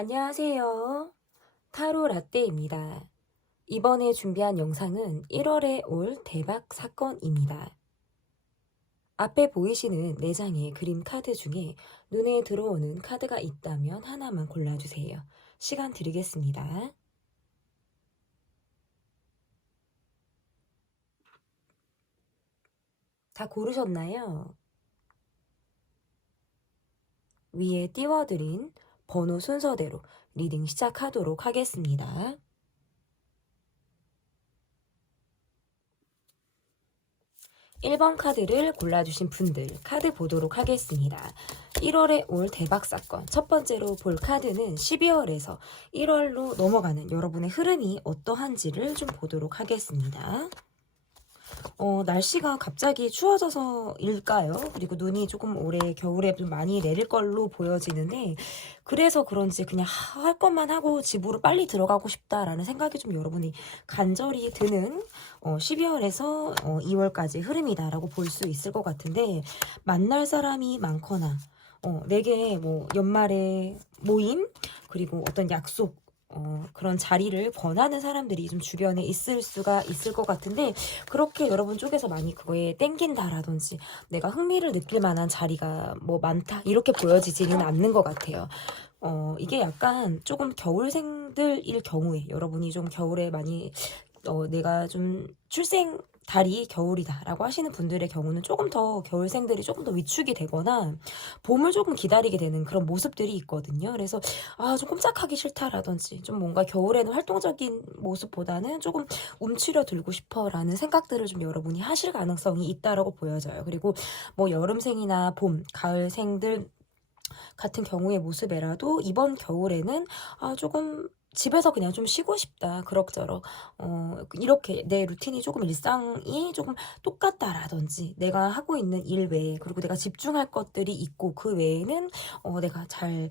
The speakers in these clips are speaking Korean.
안녕하세요. 타로 라떼입니다. 이번에 준비한 영상은 1월에 올 대박 사건입니다. 앞에 보이시는 4장의 그림 카드 중에 눈에 들어오는 카드가 있다면 하나만 골라주세요. 시간 드리겠습니다. 다 고르셨나요? 위에 띄워드린 번호 순서대로 리딩 시작하도록 하겠습니다. 1번 카드를 골라주신 분들 카드 보도록 하겠습니다. 1월에 올 대박사건 첫 번째로 볼 카드는 12월에서 1월로 넘어가는 여러분의 흐름이 어떠한지를 좀 보도록 하겠습니다. 날씨가 갑자기 추워져서일까요? 그리고 눈이 조금 올해 겨울에 좀 많이 내릴 걸로 보여지는데 그래서 그런지 그냥 할 것만 하고 집으로 빨리 들어가고 싶다라는 생각이 좀 여러분이 간절히 드는 12월에서 2월까지 흐름이다라고 볼 수 있을 것 같은데 만날 사람이 많거나 내게 뭐 연말에 모임 그리고 어떤 약속 그런 자리를 권하는 사람들이 좀 주변에 있을 수가 있을 것 같은데 그렇게 여러분 쪽에서 많이 그거에 땡긴다라든지 내가 흥미를 느낄 만한 자리가 뭐 많다 이렇게 보여지지는 않는 것 같아요. 이게 약간 조금 겨울생들일 경우에 여러분이 좀 겨울에 많이 내가 좀 출생 달이 겨울이다 라고 하시는 분들의 경우는 조금 더 겨울생들이 조금 더 위축이 되거나 봄을 조금 기다리게 되는 그런 모습들이 있거든요. 그래서 좀 꼼짝하기 싫다라든지 좀 뭔가 겨울에는 활동적인 모습보다는 조금 움츠려 들고 싶어 라는 생각들을 좀 여러분이 하실 가능성이 있다라고 보여져요. 그리고 뭐 여름생이나 봄, 가을생들 같은 경우의 모습에라도 이번 겨울에는 조금 집에서 그냥 좀 쉬고 싶다. 그럭저럭 이렇게 내 루틴이 조금 일상이 조금 똑같다라든지 내가 하고 있는 일 외에 그리고 내가 집중할 것들이 있고 그 외에는 내가 잘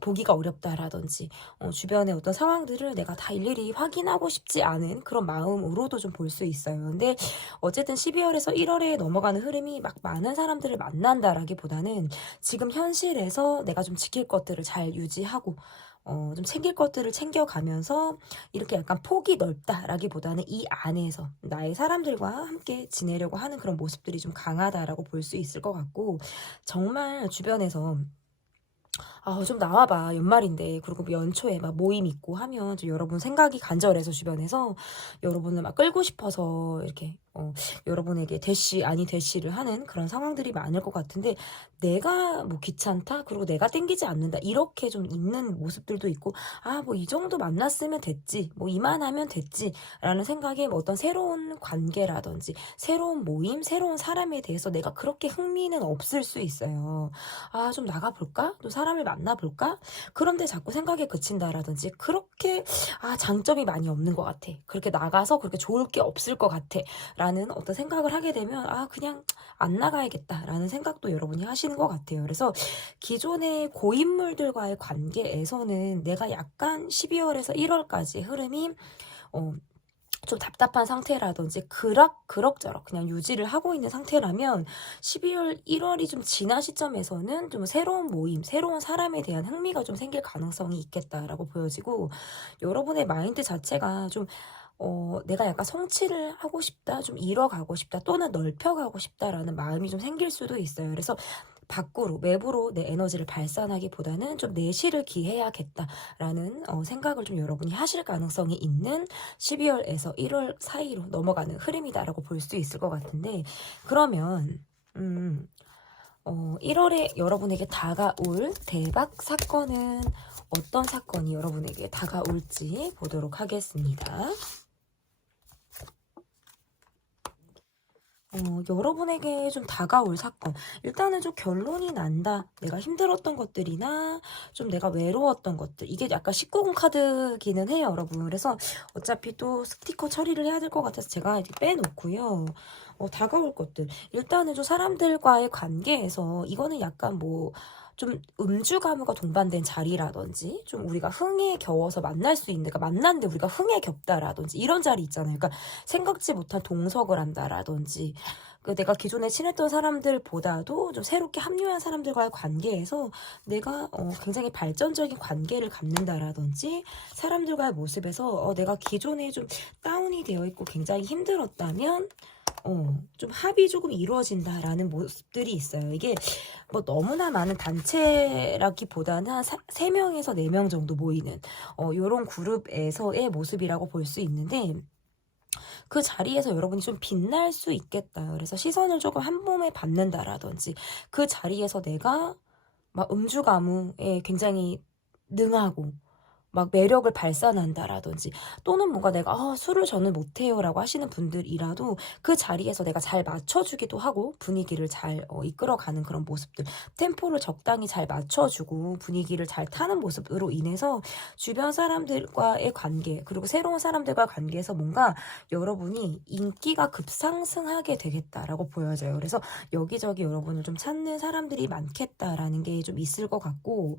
보기가 어렵다라든지 주변의 어떤 상황들을 내가 다 일일이 확인하고 싶지 않은 그런 마음으로도 좀 볼 수 있어요. 근데 어쨌든 12월에서 1월에 넘어가는 흐름이 막 많은 사람들을 만난다라기보다는 지금 현실에서 내가 좀 지킬 것들을 잘 유지하고 좀 챙길 것들을 챙겨가면서 이렇게 약간 폭이 넓다라기보다는 이 안에서 나의 사람들과 함께 지내려고 하는 그런 모습들이 좀 강하다라고 볼 수 있을 것 같고 정말 주변에서 좀 나와봐. 연말인데. 그리고 뭐 연초에 막 모임 있고 하면 좀 여러분 생각이 간절해서 주변에서 여러분을 막 끌고 싶어서 이렇게 여러분에게 대시 아니 대시를 하는 그런 상황들이 많을 것 같은데 내가 뭐 귀찮다 그리고 내가 땡기지 않는다 이렇게 좀 있는 모습들도 있고 뭐 이 정도 만났으면 됐지 뭐 이만하면 됐지 라는 생각에 뭐 어떤 새로운 관계라든지 새로운 모임 새로운 사람에 대해서 내가 그렇게 흥미는 없을 수 있어요. 좀 나가볼까? 또 사람을 만나볼까? 그런데 자꾸 생각에 그친다라든지 그렇게 장점이 많이 없는 것 같아. 그렇게 나가서 그렇게 좋을 게 없을 것 같아. 라는 어떤 생각을 하게 되면 그냥 안 나가야겠다라는 생각도 여러분이 하시는 것 같아요. 그래서 기존의 고인물들과의 관계에서는 내가 약간 12월에서 1월까지 흐름이 좀 답답한 상태라든지 그럭저럭 그냥 유지를 하고 있는 상태라면 12월, 1월이 좀 지난 시점에서는 좀 새로운 모임, 새로운 사람에 대한 흥미가 좀 생길 가능성이 있겠다라고 보여지고 여러분의 마인드 자체가 좀 내가 약간 성취를 하고 싶다, 좀 이뤄가고 싶다, 또는 넓혀가고 싶다라는 마음이 좀 생길 수도 있어요. 그래서 밖으로, 외부로 내 에너지를 발산하기보다는 좀 내실을 기해야겠다라는 생각을 좀 여러분이 하실 가능성이 있는 12월에서 1월 사이로 넘어가는 흐름이다라고 볼 수 있을 것 같은데, 그러면, 1월에 여러분에게 다가올 대박 사건은 어떤 사건이 여러분에게 다가올지 보도록 하겠습니다. 여러분에게 좀 다가올 사건. 일단은 좀 결론이 난다. 내가 힘들었던 것들이나 좀 내가 외로웠던 것들. 이게 약간 19금 카드기는 해요, 여러분. 그래서 어차피 또 스티커 처리를 해야 될 것 같아서 제가 이렇게 빼놓고요. 다가올 것들. 일단은 좀 사람들과의 관계에서 이거는 약간 뭐 좀 음주가무가 동반된 자리라든지 좀 우리가 흥에 겨워서 만날 수 있는, 그러니까 만났는데 우리가 흥에 겹다라든지 이런 자리 있잖아요. 그러니까 생각지 못한 동석을 한다라든지 내가 기존에 친했던 사람들보다도 좀 새롭게 합류한 사람들과의 관계에서 내가 굉장히 발전적인 관계를 갖는다라든지 사람들과의 모습에서 내가 기존에 좀 다운이 되어 있고 굉장히 힘들었다면 좀 합이 조금 이루어진다라는 모습들이 있어요. 이게 뭐 너무나 많은 단체라기보다는 한 3명에서 4명 정도 모이는 요런 그룹에서의 모습이라고 볼 수 있는데 그 자리에서 여러분이 좀 빛날 수 있겠다. 그래서 시선을 조금 한 몸에 받는다라든지 그 자리에서 내가 막 음주가무에 굉장히 능하고 막 매력을 발산한다라든지 또는 뭔가 내가 술을 저는 못해요 라고 하시는 분들이라도 그 자리에서 내가 잘 맞춰주기도 하고 분위기를 잘 이끌어가는 그런 모습들, 템포를 적당히 잘 맞춰주고 분위기를 잘 타는 모습으로 인해서 주변 사람들과의 관계 그리고 새로운 사람들과의 관계에서 뭔가 여러분이 인기가 급상승하게 되겠다라고 보여져요. 그래서 여기저기 여러분을 좀 찾는 사람들이 많겠다라는 게 좀 있을 것 같고,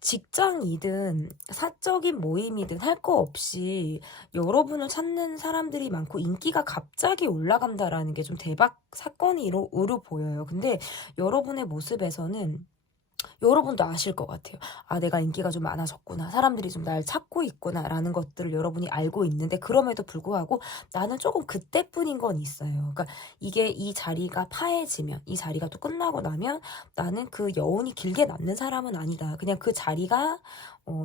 직장이든 사적인 모임이든 할 거 없이 여러분을 찾는 사람들이 많고 인기가 갑자기 올라간다라는 게 좀 대박 사건으로 보여요. 근데 여러분의 모습에서는 여러분도 아실 것 같아요. 아, 내가 인기가 좀 많아졌구나. 사람들이 좀 날 찾고 있구나. 라는 것들을 여러분이 알고 있는데 그럼에도 불구하고 나는 조금 그때뿐인 건 있어요. 그러니까 이게 이 자리가 파해지면 이 자리가 또 끝나고 나면 나는 그 여운이 길게 남는 사람은 아니다. 그냥 그 자리가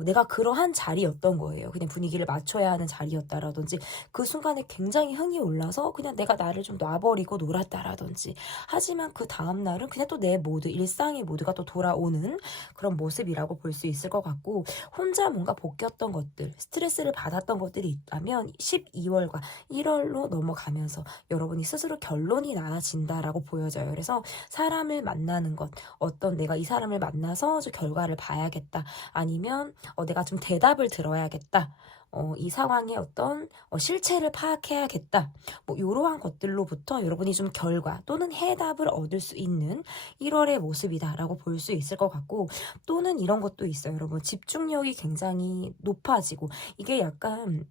내가 그러한 자리였던 거예요. 그냥 분위기를 맞춰야 하는 자리였다라든지 그 순간에 굉장히 흥이 올라서 그냥 내가 나를 좀 놔버리고 놀았다라든지 하지만 그 다음날은 그냥 또 내 모드, 일상의 모드가 또 돌아오는 그런 모습이라고 볼 수 있을 것 같고, 혼자 뭔가 볶였던 것들, 스트레스를 받았던 것들이 있다면 12월과 1월로 넘어가면서 여러분이 스스로 결론이 나아진다라고 보여져요. 그래서 사람을 만나는 것, 어떤 내가 이 사람을 만나서 저 결과를 봐야겠다. 아니면 내가 좀 대답을 들어야겠다. 이 상황의 어떤 실체를 파악해야겠다. 뭐 이러한 것들로부터 여러분이 좀 결과 또는 해답을 얻을 수 있는 1월의 모습이다라고 볼 수 있을 것 같고, 또는 이런 것도 있어요. 여러분 집중력이 굉장히 높아지고 이게 약간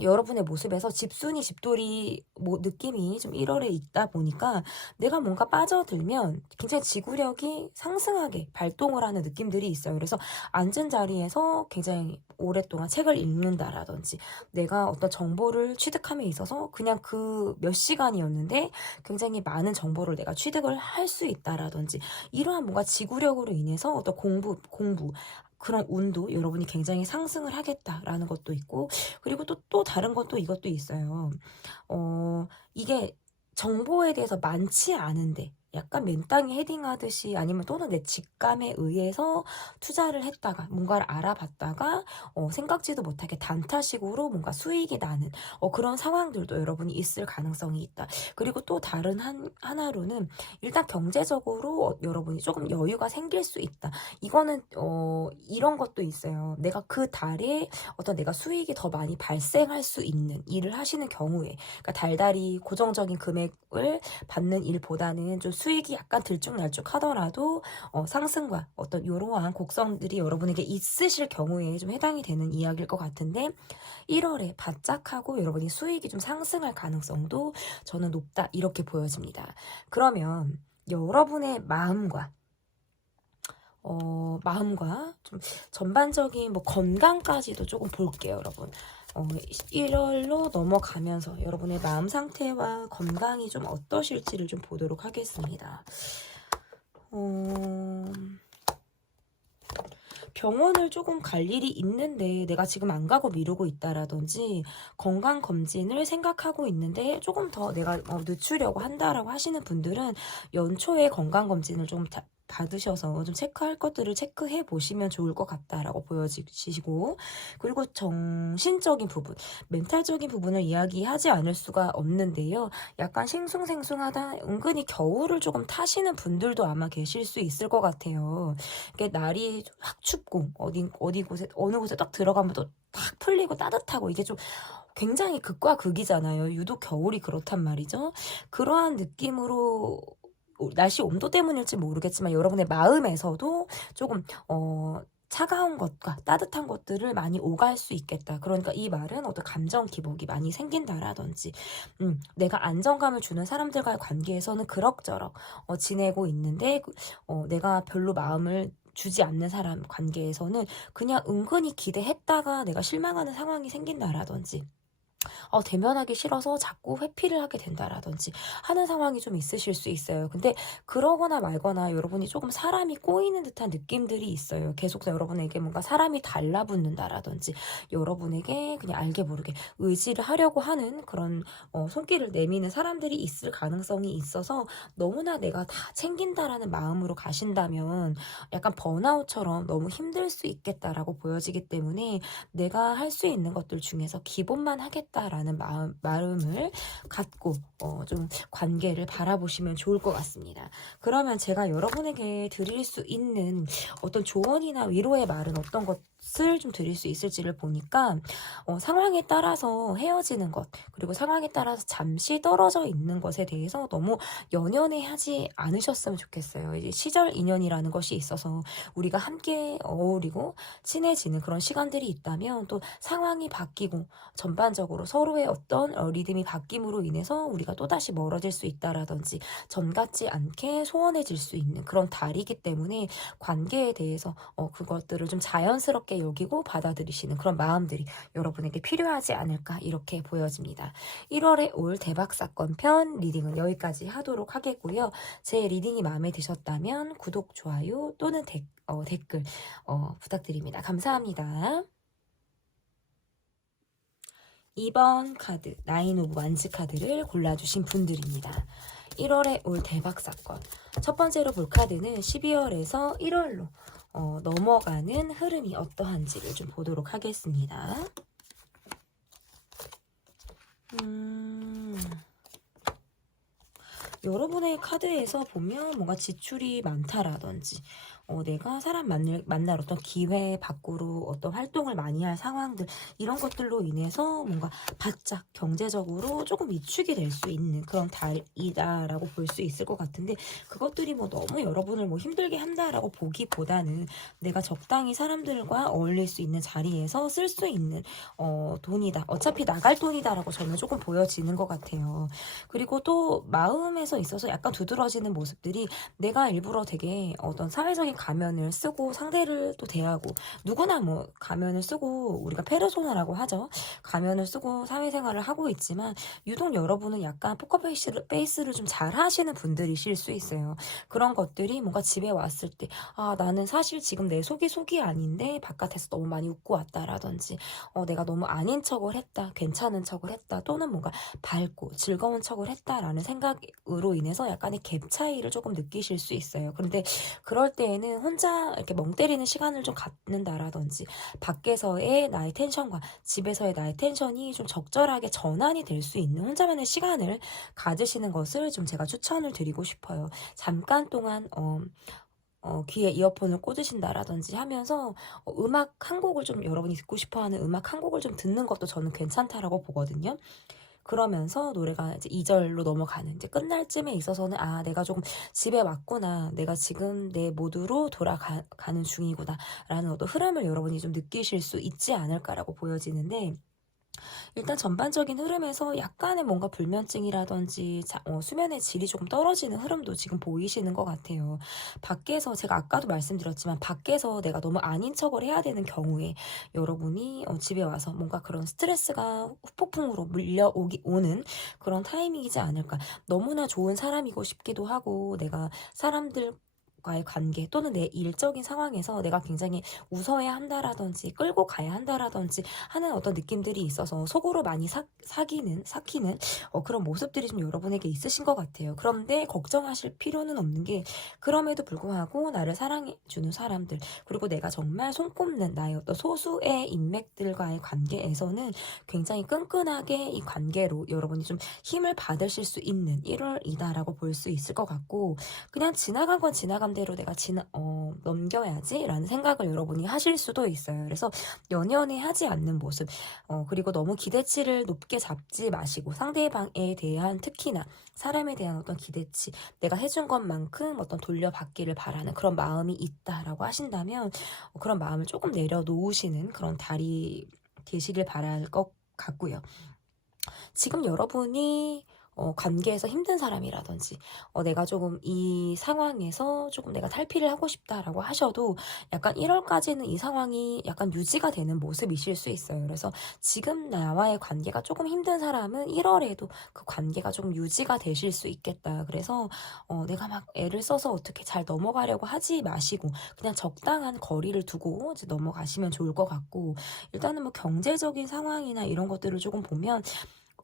여러분의 모습에서 집순이 집돌이 뭐 느낌이 좀 1월에 있다 보니까 내가 뭔가 빠져들면 굉장히 지구력이 상승하게 발동을 하는 느낌들이 있어요. 그래서 앉은 자리에서 굉장히 오랫동안 책을 읽는다라든지 내가 어떤 정보를 취득함에 있어서 그냥 그 몇 시간이었는데 굉장히 많은 정보를 내가 취득을 할 수 있다라든지 이러한 뭔가 지구력으로 인해서 어떤 공부 그런 운도 여러분이 굉장히 상승을 하겠다라는 것도 있고, 그리고 또 다른 것도 이것도 있어요. 이게 정보에 대해서 많지 않은데 약간 맨땅에 헤딩하듯이 아니면 또는 내 직감에 의해서 투자를 했다가 뭔가를 알아봤다가 생각지도 못하게 단타식으로 뭔가 수익이 나는 그런 상황들도 여러분이 있을 가능성이 있다. 그리고 또 다른 하나로는 일단 경제적으로 여러분이 조금 여유가 생길 수 있다. 이거는 이런 것도 있어요. 내가 그 달에 어떤 내가 수익이 더 많이 발생할 수 있는 일을 하시는 경우에, 그러니까 달달이 고정적인 금액을 받는 일보다는 좀 수익이 약간 들쭉날쭉 하더라도 상승과 어떤 이러한 곡선들이 여러분에게 있으실 경우에 좀 해당이 되는 이야기일 것 같은데, 1월에 바짝하고 여러분이 수익이 좀 상승할 가능성도 저는 높다 이렇게 보여집니다. 그러면 여러분의 마음과 좀 전반적인 뭐 건강까지도 조금 볼게요, 여러분. 1월로 넘어가면서 여러분의 마음 상태와 건강이 좀 어떠실지를 좀 보도록 하겠습니다. 병원을 조금 갈 일이 있는데 내가 지금 안 가고 미루고 있다라든지 건강검진을 생각하고 있는데 조금 더 내가 늦추려고 한다라고 하시는 분들은 연초에 건강검진을 좀 받으셔서 좀 체크할 것들을 체크해 보시면 좋을 것 같다라고 보여지시고, 그리고 정신적인 부분, 멘탈적인 부분을 이야기하지 않을 수가 없는데요. 약간 싱숭생숭하다, 은근히 겨울을 조금 타시는 분들도 아마 계실 수 있을 것 같아요. 이게 날이 확 춥고 어느 곳에 딱 들어가면 또 탁 풀리고 따뜻하고 이게 좀 굉장히 극과 극이잖아요. 유독 겨울이 그렇단 말이죠. 그러한 느낌으로 날씨 온도 때문일지 모르겠지만 여러분의 마음에서도 조금 차가운 것과 따뜻한 것들을 많이 오갈 수 있겠다. 그러니까 이 말은 어떤 감정 기복이 많이 생긴다라든지, 내가 안정감을 주는 사람들과의 관계에서는 그럭저럭 지내고 있는데, 내가 별로 마음을 주지 않는 사람 관계에서는 그냥 은근히 기대했다가 내가 실망하는 상황이 생긴다라든지, 대면하기 싫어서 자꾸 회피를 하게 된다라든지 하는 상황이 좀 있으실 수 있어요. 근데 그러거나 말거나 여러분이 조금 사람이 꼬이는 듯한 느낌들이 있어요. 계속 여러분에게 뭔가 사람이 달라붙는다라든지 여러분에게 그냥 알게 모르게 의지를 하려고 하는 그런 손길을 내미는 사람들이 있을 가능성이 있어서 너무나 내가 다 챙긴다라는 마음으로 가신다면 약간 번아웃처럼 너무 힘들 수 있겠다라고 보여지기 때문에 내가 할 수 있는 것들 중에서 기본만 하겠다라는 마음을 갖고 좀 관계를 바라보시면 좋을 것 같습니다. 그러면 제가 여러분에게 드릴 수 있는 어떤 조언이나 위로의 말은 어떤 것을 좀 드릴 수 있을지를 보니까 상황에 따라서 헤어지는 것, 그리고 상황에 따라서 잠시 떨어져 있는 것에 대해서 너무 연연해하지 않으셨으면 좋겠어요. 이제 시절 인연이라는 것이 있어서 우리가 함께 어울리고 친해지는 그런 시간들이 있다면 또 상황이 바뀌고 전반적으로 서로의 어떤 리듬이 바뀜으로 인해서 우리가 또다시 멀어질 수 있다라든지 전 같지 않게 소원해질 수 있는 그런 달이기 때문에 관계에 대해서 그것들을 좀 자연스럽게 여기고 받아들이시는 그런 마음들이 여러분에게 필요하지 않을까 이렇게 보여집니다. 1월에 올 대박사건 편 리딩은 여기까지 하도록 하겠고요. 제 리딩이 마음에 드셨다면 구독, 좋아요 또는 댓글 부탁드립니다. 감사합니다. 2번 카드 나인 오브 완즈 카드를 골라주신 분들입니다. 1월에 올 대박사건 첫 번째로 볼 카드는 12월에서 1월로 넘어가는 흐름이 어떠한지를 좀 보도록 하겠습니다. 여러분의 카드에서 보면 뭔가 지출이 많다라든지 내가 사람 만날 어떤 기회 밖으로 어떤 활동을 많이 할 상황들 이런 것들로 인해서 뭔가 바짝 경제적으로 조금 위축이 될 수 있는 그런 달이다라고 볼 수 있을 것 같은데 그것들이 뭐 너무 여러분을 뭐 힘들게 한다라고 보기보다는 내가 적당히 사람들과 어울릴 수 있는 자리에서 쓸 수 있는 돈이다. 어차피 나갈 돈이다라고 저는 조금 보여지는 것 같아요. 그리고 또 마음에서 있어서 약간 두드러지는 모습들이 내가 일부러 되게 어떤 사회적인 가면을 쓰고 상대를 또 대하고 누구나 뭐 가면을 쓰고 우리가 페르소나라고 하죠. 가면을 쓰고 사회생활을 하고 있지만 유독 여러분은 약간 포커페이스를 좀 잘 하시는 분들이실 수 있어요. 그런 것들이 뭔가 집에 왔을 때 나는 사실 지금 내 속이 아닌데 바깥에서 너무 많이 웃고 왔다라든지 내가 너무 아닌 척을 했다, 괜찮은 척을 했다 또는 뭔가 밝고 즐거운 척을 했다라는 생각으로 인해서 약간의 갭 차이를 조금 느끼실 수 있어요. 그런데 그럴 때에는 혼자 이렇게 멍 때리는 시간을 좀 갖는다라든지 밖에서의 나의 텐션과 집에서의 나의 텐션이 좀 적절하게 전환이 될 수 있는 혼자만의 시간을 가지시는 것을 좀 제가 추천을 드리고 싶어요. 잠깐 동안 귀에 이어폰을 꽂으신다라든지 하면서 음악 한 곡을 좀 여러분이 듣고 싶어하는 음악 한 곡을 좀 듣는 것도 저는 괜찮다라고 보거든요. 그러면서 노래가 이제 2절로 넘어가는 이제 끝날 쯤에 있어서는 내가 조금 집에 왔구나. 내가 지금 내 모드로 돌아가는 중이구나. 라는 어떤 흐름을 여러분이 좀 느끼실 수 있지 않을까라고 보여지는데 일단 전반적인 흐름에서 약간의 뭔가 불면증이라든지 수면의 질이 조금 떨어지는 흐름도 지금 보이시는 것 같아요. 밖에서 제가 아까도 말씀드렸지만 밖에서 내가 너무 아닌 척을 해야 되는 경우에 여러분이 집에 와서 뭔가 그런 스트레스가 후폭풍으로 오는 그런 타이밍이지 않을까. 너무나 좋은 사람이고 싶기도 하고 내가 사람들 과의 관계 또는 내 일적인 상황에서 내가 굉장히 웃어야 한다라든지 끌고 가야 한다라든지 하는 어떤 느낌들이 있어서 속으로 많이 삭히는 그런 모습들이 좀 여러분에게 있으신 것 같아요. 그런데 걱정하실 필요는 없는 게 그럼에도 불구하고 나를 사랑해주는 사람들 그리고 내가 정말 손꼽는 나의 어떤 소수의 인맥들과의 관계에서는 굉장히 끈끈하게 이 관계로 여러분이 좀 힘을 받으실 수 있는 1월이다라고 볼 수 있을 것 같고 그냥 지나간 건 지나간 대로 내가 넘겨야지라는 생각을 여러분이 하실 수도 있어요. 그래서 연연해 하지 않는 모습, 그리고 너무 기대치를 높게 잡지 마시고 상대방에 대한 특히나 사람에 대한 어떤 기대치, 내가 해준 것만큼 어떤 돌려받기를 바라는 그런 마음이 있다라고 하신다면 그런 마음을 조금 내려놓으시는 그런 달이 되시길 바랄 것 같고요. 지금 여러분이 관계에서 힘든 사람이라든지 내가 조금 이 상황에서 조금 내가 탈피를 하고 싶다라고 하셔도 약간 1월까지는 이 상황이 약간 유지가 되는 모습이실 수 있어요. 그래서 지금 나와의 관계가 조금 힘든 사람은 1월에도 그 관계가 조금 유지가 되실 수 있겠다. 그래서 내가 막 애를 써서 어떻게 잘 넘어가려고 하지 마시고 그냥 적당한 거리를 두고 이제 넘어가시면 좋을 것 같고, 일단은 뭐 경제적인 상황이나 이런 것들을 조금 보면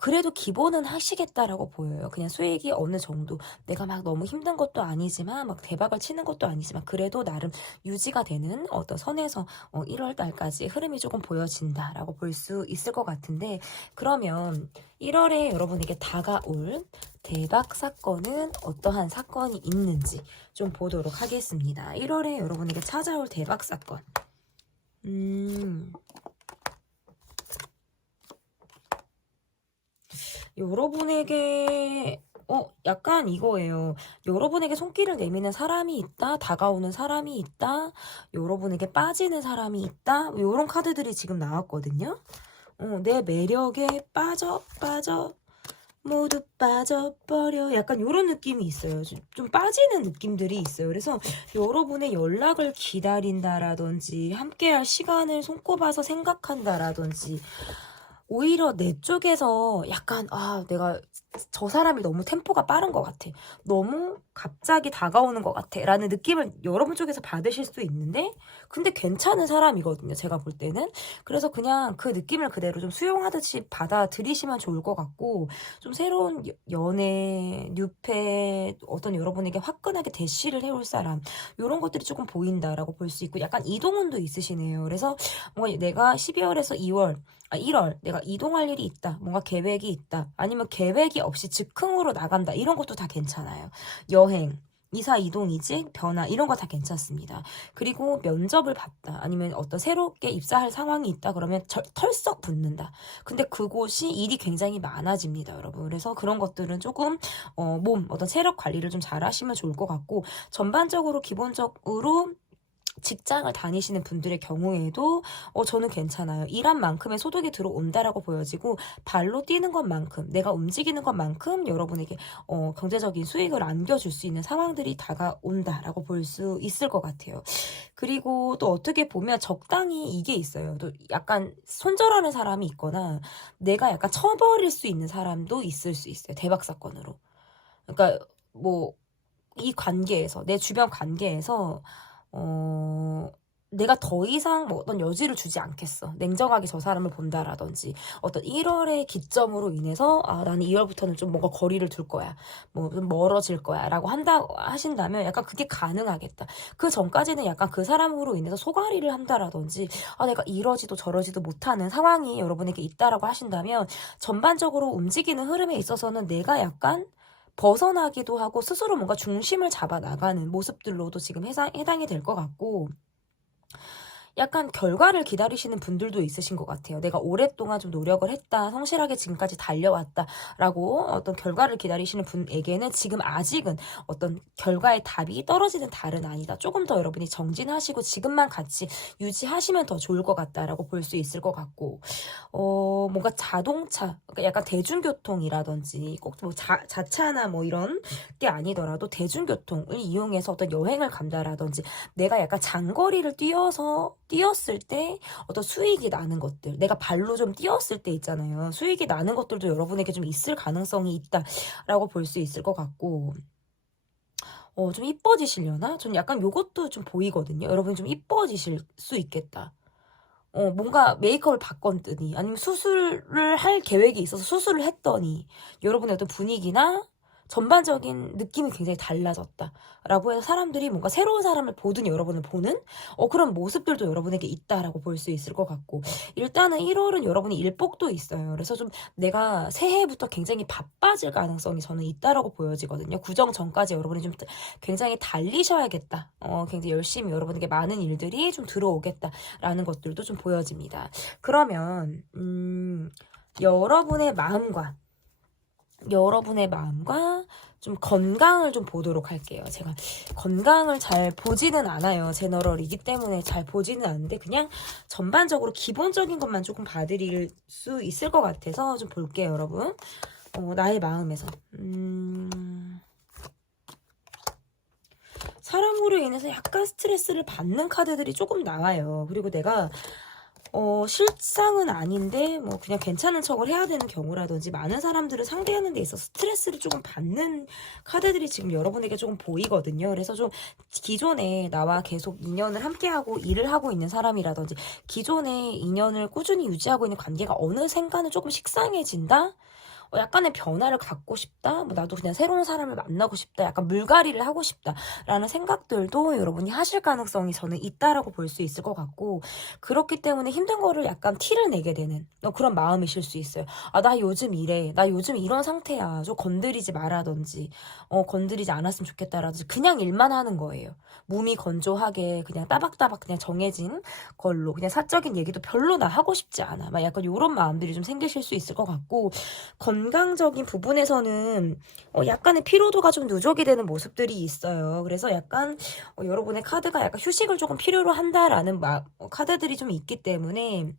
그래도 기본은 하시겠다라고 보여요. 그냥 수익이 어느 정도 내가 막 너무 힘든 것도 아니지만 막 대박을 치는 것도 아니지만 그래도 나름 유지가 되는 어떤 선에서 1월 달까지 흐름이 조금 보여진다라고 볼 수 있을 것 같은데, 그러면 1월에 여러분에게 다가올 대박 사건은 어떠한 사건이 있는지 좀 보도록 하겠습니다. 1월에 여러분에게 찾아올 대박 사건. 여러분에게 약간 이거예요. 여러분에게 손길을 내미는 사람이 있다, 다가오는 사람이 있다, 여러분에게 빠지는 사람이 있다, 이런 카드들이 지금 나왔거든요. 내 매력에 빠져 모두 빠져버려, 약간 이런 느낌이 있어요. 좀 빠지는 느낌들이 있어요. 그래서 여러분의 연락을 기다린다라든지 함께할 시간을 손꼽아서 생각한다라든지, 오히려 내 쪽에서 약간 내가 저 사람이 너무 템포가 빠른 것 같아, 너무 갑자기 다가오는 것 같아 라는 느낌을 여러분 쪽에서 받으실 수 있는데, 근데 괜찮은 사람이거든요, 제가 볼 때는. 그래서 그냥 그 느낌을 그대로 좀 수용하듯이 받아들이시면 좋을 것 같고, 좀 새로운 연애, 뉴페, 어떤 여러분에게 화끈하게 대시를 해올 사람, 이런 것들이 조금 보인다라고 볼 수 있고, 약간 이동운도 있으시네요. 그래서 뭔가 내가 12월에서 1월 내가 이동할 일이 있다, 뭔가 계획이 있다, 아니면 계획이 없이 즉흥으로 나간다, 이런 것도 다 괜찮아요. 여행, 이사, 이동, 이직, 변화, 이런 거 다 괜찮습니다. 그리고 면접을 봤다, 아니면 어떤 새롭게 입사할 상황이 있다, 그러면 털썩 붙는다. 근데 그곳이 일이 굉장히 많아집니다, 여러분. 그래서 그런 것들은 조금 어떤 체력 관리를 좀 잘 하시면 좋을 것 같고, 전반적으로 기본적으로 직장을 다니시는 분들의 경우에도 저는 괜찮아요. 일한 만큼의 소득이 들어온다라고 보여지고, 발로 뛰는 것만큼, 내가 움직이는 것만큼 여러분에게 경제적인 수익을 안겨줄 수 있는 상황들이 다가온다라고 볼 수 있을 것 같아요. 그리고 또 어떻게 보면 적당히 이게 있어요. 또 약간 손절하는 사람이 있거나 내가 약간 쳐버릴 수 있는 사람도 있을 수 있어요, 대박 사건으로. 그러니까 뭐 이 관계에서, 내 주변 관계에서 내가 더 이상 뭐 어떤 여지를 주지 않겠어, 냉정하게 저 사람을 본다라든지, 어떤 1월의 기점으로 인해서 나는 2월부터는 좀 뭔가 거리를 둘 거야, 뭐 좀 멀어질 거야 라고 하신다면 약간 그게 가능하겠다. 그 전까지는 약간 그 사람으로 인해서 소가리를 한다라든지 내가 이러지도 저러지도 못하는 상황이 여러분에게 있다라고 하신다면, 전반적으로 움직이는 흐름에 있어서는 내가 약간 벗어나기도 하고 스스로 뭔가 중심을 잡아 나가는 모습들로도 지금 해당이 될 것 같고, 약간 결과를 기다리시는 분들도 있으신 것 같아요. 내가 오랫동안 좀 노력을 했다, 성실하게 지금까지 달려왔다라고 어떤 결과를 기다리시는 분에게는 지금 아직은 어떤 결과의 답이 떨어지는 달은 아니다, 조금 더 여러분이 정진하시고 지금만 같이 유지하시면 더 좋을 것 같다라고 볼 수 있을 것 같고, 뭔가 자동차, 그러니까 약간 대중교통이라든지 꼭 뭐 자차나 뭐 이런 게 아니더라도 대중교통을 이용해서 어떤 여행을 간다라든지, 내가 약간 장거리를 뛰었을 때 어떤 수익이 나는 것들, 내가 발로 좀 뛰었을 때 있잖아요, 수익이 나는 것들도 여러분에게 좀 있을 가능성이 있다라고 볼 수 있을 것 같고, 좀 이뻐지시려나? 전 약간 요것도 좀 보이거든요. 여러분 좀 이뻐지실 수 있겠다. 뭔가 메이크업을 바꿨더니, 아니면 수술을 할 계획이 있어서 수술을 했더니, 여러분의 어떤 분위기나 전반적인 느낌이 굉장히 달라졌다 라고 해서 사람들이 뭔가 새로운 사람을 보든 여러분을 보는 그런 모습들도 여러분에게 있다라고 볼 수 있을 것 같고, 일단은 1월은 여러분이 일복도 있어요. 그래서 좀 내가 새해부터 굉장히 바빠질 가능성이 저는 있다라고 보여지거든요. 구정 전까지 여러분이 좀 굉장히 달리셔야겠다, 굉장히 열심히 여러분에게 많은 일들이 좀 들어오겠다라는 것들도 좀 보여집니다. 그러면 여러분의 마음과 좀 건강을 좀 보도록 할게요. 제가 건강을 잘 보지는 않아요. 제너럴이기 때문에 잘 보지는 않는데 그냥 전반적으로 기본적인 것만 조금 봐드릴 수 있을 것 같아서 좀 볼게요, 여러분. 나의 마음에서 사람으로 인해서 약간 스트레스를 받는 카드들이 조금 나와요. 그리고 내가 실상은 아닌데 뭐 그냥 괜찮은 척을 해야 되는 경우라든지 많은 사람들을 상대하는 데 있어서 스트레스를 조금 받는 카드들이 지금 여러분에게 조금 보이거든요. 그래서 좀 기존에 나와 계속 인연을 함께하고 일을 하고 있는 사람이라든지 기존에 인연을 꾸준히 유지하고 있는 관계가 어느샌가는 조금 식상해진다? 약간의 변화를 갖고 싶다? 뭐 나도 그냥 새로운 사람을 만나고 싶다? 약간 물갈이를 하고 싶다? 라는 생각들도 여러분이 하실 가능성이 저는 있다라고 볼 수 있을 것 같고, 그렇기 때문에 힘든 거를 약간 티를 내게 되는 그런 마음이실 수 있어요. 나 요즘 이래. 나 요즘 이런 상태야. 좀 건드리지 마라든지, 건드리지 않았으면 좋겠다라든지 그냥 일만 하는 거예요. 몸이 건조하게 그냥 따박따박 그냥 정해진 걸로 그냥 사적인 얘기도 별로 나 하고 싶지 않아. 막 약간 이런 마음들이 좀 생기실 수 있을 것 같고, 건강적인 부분에서는 약간의 피로도가 좀 누적이 되는 모습들이 있어요. 그래서 약간 여러분의 카드가 약간 휴식을 조금 필요로 한다라는 카드들이 좀 있기 때문에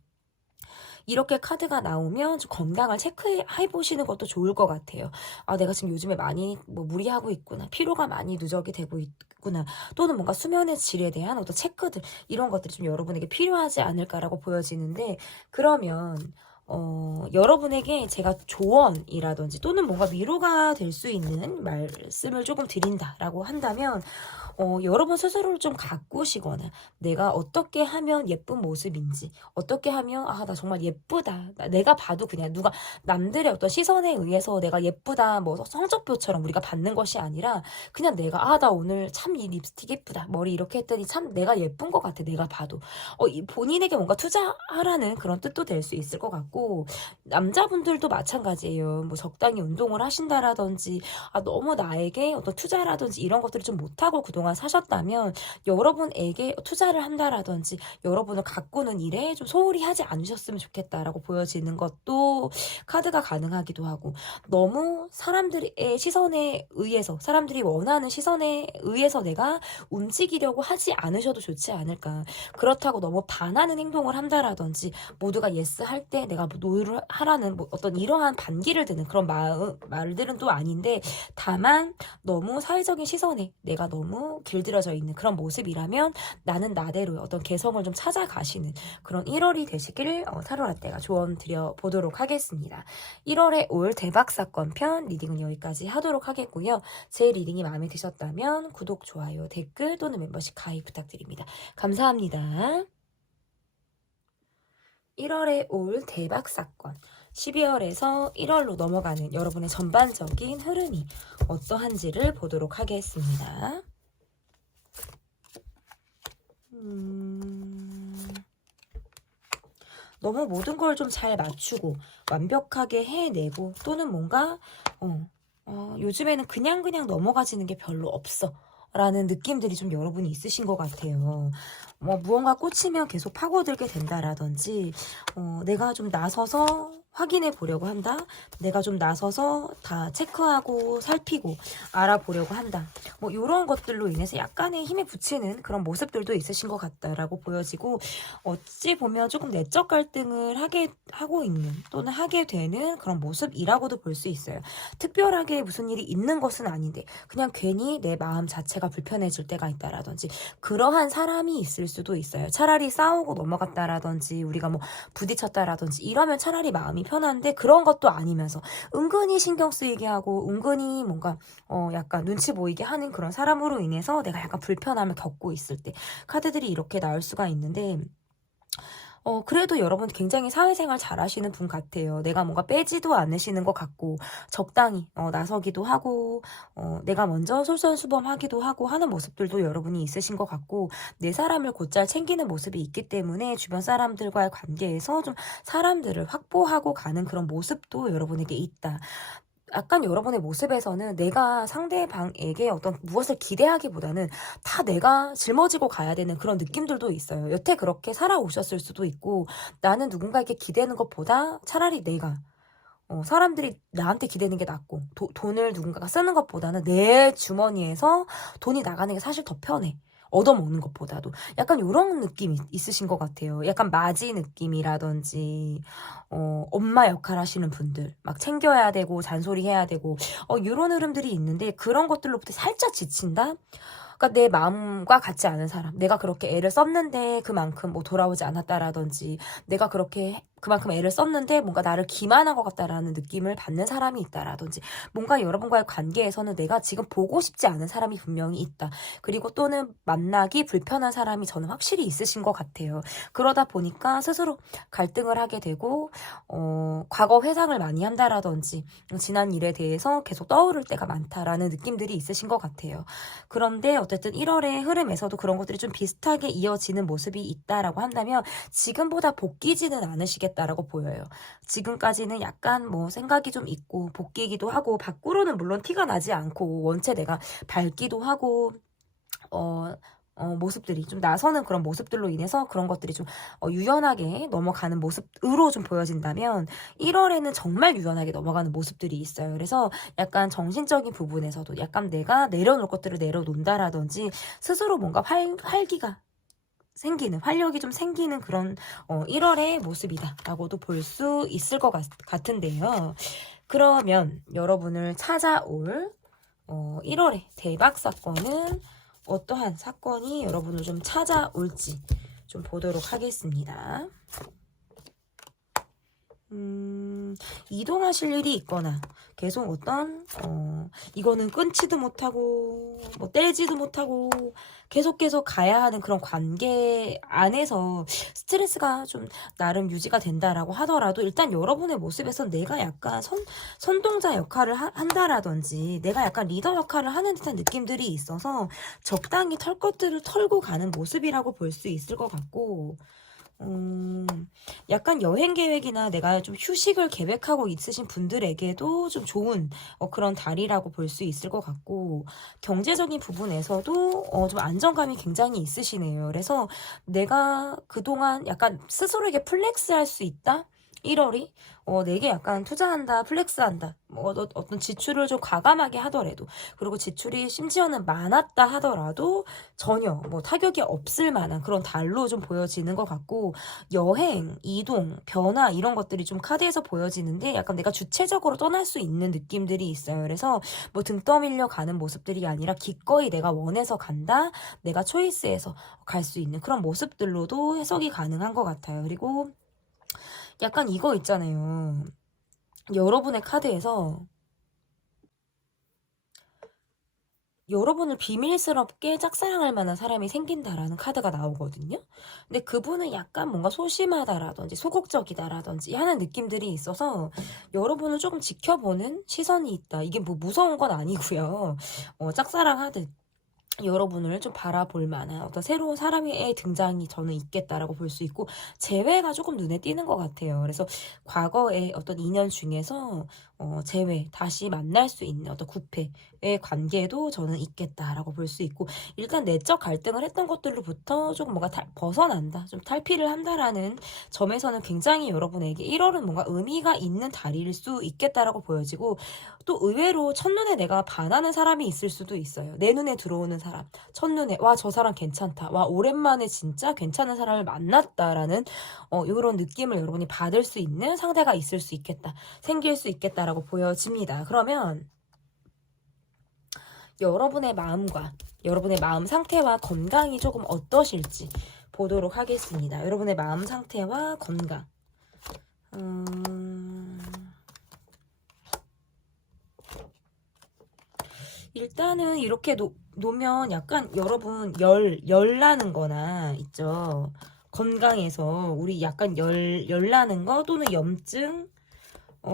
이렇게 카드가 나오면 좀 건강을 체크해 보시는 것도 좋을 것 같아요. 내가 지금 요즘에 많이 뭐 무리하고 있구나. 피로가 많이 누적이 되고 있구나. 또는 뭔가 수면의 질에 대한 어떤 체크들, 이런 것들이 좀 여러분에게 필요하지 않을까라고 보여지는데, 그러면 여러분에게 제가 조언이라든지 또는 뭔가 위로가 될 수 있는 말씀을 조금 드린다라고 한다면, 여러분 스스로를 좀 가꾸시거나 내가 어떻게 하면 예쁜 모습인지, 어떻게 하면 나 정말 예쁘다, 내가 봐도 그냥 누가 남들의 어떤 시선에 의해서 내가 예쁘다, 뭐 성적표처럼 우리가 받는 것이 아니라 그냥 내가 나 오늘 참 이 립스틱 예쁘다, 머리 이렇게 했더니 참 내가 예쁜 것 같아, 내가 봐도. 본인에게 뭔가 투자하라는 그런 뜻도 될 수 있을 것 같고, 남자분들도 마찬가지예요. 뭐 적당히 운동을 하신다라든지 너무 나에게 어떤 투자라든지 이런 것들을 좀 못하고 그동안 사셨다면 여러분에게 투자를 한다라든지 여러분을 가꾸는 일에 좀 소홀히 하지 않으셨으면 좋겠다라고 보여지는 것도 카드가 가능하기도 하고, 너무 사람들의 시선에 의해서, 사람들이 원하는 시선에 의해서 내가 움직이려고 하지 않으셔도 좋지 않을까. 그렇다고 너무 반하는 행동을 한다라든지 모두가 예스 할 때 내가 노를 하라는 뭐 어떤 이러한 반기를 드는 그런 말들은 또 아닌데, 다만 너무 사회적인 시선에 내가 너무 길들여져 있는 그런 모습이라면 나는 나대로의 어떤 개성을 좀 찾아가시는 그런 1월이 되시기를 타로라떼가 조언 드려보도록 하겠습니다. 1월에 올 대박사건 편 리딩은 여기까지 하도록 하겠고요. 제 리딩이 마음에 드셨다면 구독, 좋아요, 댓글 또는 멤버십 가입 부탁드립니다. 감사합니다. 1월에 올 대박사건, 12월에서 1월로 넘어가는 여러분의 전반적인 흐름이 어떠한지를 보도록 하겠습니다. 너무 모든 걸 좀 잘 맞추고 완벽하게 해내고 또는 뭔가 요즘에는 그냥 넘어가지는 게 별로 없어 라는 느낌들이 좀 여러분이 있으신 것 같아요. 무언가 꽂히면 계속 파고들게 된다라든지, 내가 좀 나서서 확인해 보려고 한다. 내가 좀 나서서 다 체크하고 살피고 알아보려고 한다. 이런 것들로 인해서 약간의 힘에 부치는 그런 모습들도 있으신 것 같다라고 보여지고, 어찌 보면 조금 내적 갈등을 하고 있는 또는 하게 되는 그런 모습이라고도 볼 수 있어요. 특별하게 무슨 일이 있는 것은 아닌데 그냥 괜히 내 마음 자체가 불편해질 때가 있다라든지 그러한 사람이 있을 수도 있어요. 차라리 싸우고 넘어갔다라든지 우리가 뭐 부딪혔다라든지 이러면 차라리 마음이 편한데, 그런 것도 아니면서 은근히 신경 쓰이게 하고 은근히 뭔가 약간 눈치 보이게 하는 그런 사람으로 인해서 내가 약간 불편함을 겪고 있을 때 카드들이 이렇게 나올 수가 있는데, 그래도 여러분 굉장히 사회생활 잘하시는 분 같아요. 내가 뭔가 빼지도 않으시는 것 같고 적당히 나서기도 하고 내가 먼저 솔선수범하기도 하고 하는 모습들도 여러분이 있으신 것 같고 내 사람을 곧잘 챙기는 모습이 있기 때문에 주변 사람들과의 관계에서 좀 사람들을 확보하고 가는 그런 모습도 여러분에게 있다. 약간 여러분의 모습에서는 내가 상대방에게 어떤 무엇을 기대하기보다는 다 내가 짊어지고 가야 되는 그런 느낌들도 있어요. 여태 그렇게 살아오셨을 수도 있고 나는 누군가에게 기대는 것보다 차라리 내가 사람들이 나한테 기대는 게 낫고 돈을 누군가가 쓰는 것보다는 내 주머니에서 돈이 나가는 게 사실 더 편해. 얻어먹는 것보다도 약간 요런 느낌이 있으신 것 같아요. 약간 맞이 느낌이라든지 엄마 역할 하시는 분들 막 챙겨야 되고 잔소리해야 되고 요런 흐름들이 있는데 그런 것들로부터 살짝 지친다? 그러니까 내 마음과 같지 않은 사람, 내가 그렇게 애를 썼는데 그만큼 뭐 돌아오지 않았다라든지 내가 그렇게 그만큼 애를 썼는데 뭔가 나를 기만한 것 같다라는 느낌을 받는 사람이 있다라든지 뭔가 여러분과의 관계에서는 내가 지금 보고 싶지 않은 사람이 분명히 있다. 그리고 또는 만나기 불편한 사람이 저는 확실히 있으신 것 같아요. 그러다 보니까 스스로 갈등을 하게 되고 과거 회상을 많이 한다라든지 지난 일에 대해서 계속 떠오를 때가 많다라는 느낌들이 있으신 것 같아요. 그런데 어쨌든 1월의 흐름에서도 그런 것들이 좀 비슷하게 이어지는 모습이 있다라고 한다면 지금보다 복귀지는 않으시겠다라고 보여요. 지금까지는 약간 뭐 생각이 좀 있고 복귀기도 하고 밖으로는 물론 티가 나지 않고 원체 내가 밝기도 하고 모습들이 좀 나서는 그런 모습들로 인해서 그런 것들이 좀 유연하게 넘어가는 모습으로 좀 보여진다면 1월에는 정말 유연하게 넘어가는 모습들이 있어요. 그래서 약간 정신적인 부분에서도 약간 내가 내려놓을 것들을 내려놓는다라든지 스스로 뭔가 활기가 생기는 활력이 좀 생기는 그런 1월의 모습이다라고도 볼 수 있을 것 같은데요. 그러면 여러분을 찾아올 1월의 대박 사건은 어떠한 사건이 여러분을 좀 찾아올지 좀 보도록 하겠습니다. 이동하실 일이 있거나 계속 어떤 이거는 끊지도 못하고 뭐 떼지도 못하고 계속 가야 하는 그런 관계 안에서 스트레스가 좀 나름 유지가 된다라고 하더라도 일단 여러분의 모습에서 내가 약간 선동자 역할을 한다라든지 내가 약간 리더 역할을 하는 듯한 느낌들이 있어서 적당히 털 것들을 털고 가는 모습이라고 볼 수 있을 것 같고 약간 여행 계획이나 내가 좀 휴식을 계획하고 있으신 분들에게도 좀 좋은 그런 달이라고 볼 수 있을 것 같고 경제적인 부분에서도 좀 안정감이 굉장히 있으시네요. 그래서 내가 그동안 약간 스스로에게 플렉스할 수 있다? 1월이 내게 약간 투자한다, 플렉스한다. 뭐 어떤 지출을 좀 과감하게 하더라도 그리고 지출이 심지어는 많았다 하더라도 전혀 뭐 타격이 없을 만한 그런 달로 좀 보여지는 것 같고 여행, 이동, 변화 이런 것들이 좀 카드에서 보여지는데 약간 내가 주체적으로 떠날 수 있는 느낌들이 있어요. 그래서 뭐 등 떠밀려 가는 모습들이 아니라 기꺼이 내가 원해서 간다, 내가 초이스해서 갈 수 있는 그런 모습들로도 해석이 가능한 것 같아요. 그리고 약간 이거 있잖아요. 여러분의 카드에서 여러분을 비밀스럽게 짝사랑할 만한 사람이 생긴다라는 카드가 나오거든요. 근데 그분은 약간 뭔가 소심하다라든지 소극적이다라든지 하는 느낌들이 있어서 여러분을 조금 지켜보는 시선이 있다. 이게 뭐 무서운 건 아니고요. 짝사랑하듯 여러분을 좀 바라볼 만한 어떤 새로운 사람의 등장이 저는 있겠다라고 볼 수 있고 재회가 조금 눈에 띄는 것 같아요. 그래서 과거의 어떤 인연 중에서 재회, 다시 만날 수 있는 어떤 구패의 관계도 저는 있겠다라고 볼 수 있고 일단 내적 갈등을 했던 것들로부터 조금 뭔가 벗어난다, 좀 탈피를 한다라는 점에서는 굉장히 여러분에게 1월은 뭔가 의미가 있는 달일 수 있겠다라고 보여지고 또 의외로 첫눈에 내가 반하는 사람이 있을 수도 있어요. 내 눈에 들어오는 사람. 첫눈에 와, 저 사람 괜찮다. 와, 오랜만에 진짜 괜찮은 사람을 만났다라는 이런 느낌을 여러분이 받을 수 있는 상대가 있을 수 있겠다. 생길 수 있겠다라고 보여집니다. 그러면 여러분의 마음과 여러분의 마음 상태와 건강이 조금 어떠실지 보도록 하겠습니다. 여러분의 마음 상태와 건강. 일단은 이렇게 놓으면 약간 여러분 열나는 거나 있죠. 건강에서 우리 약간 열나는 거 또는 염증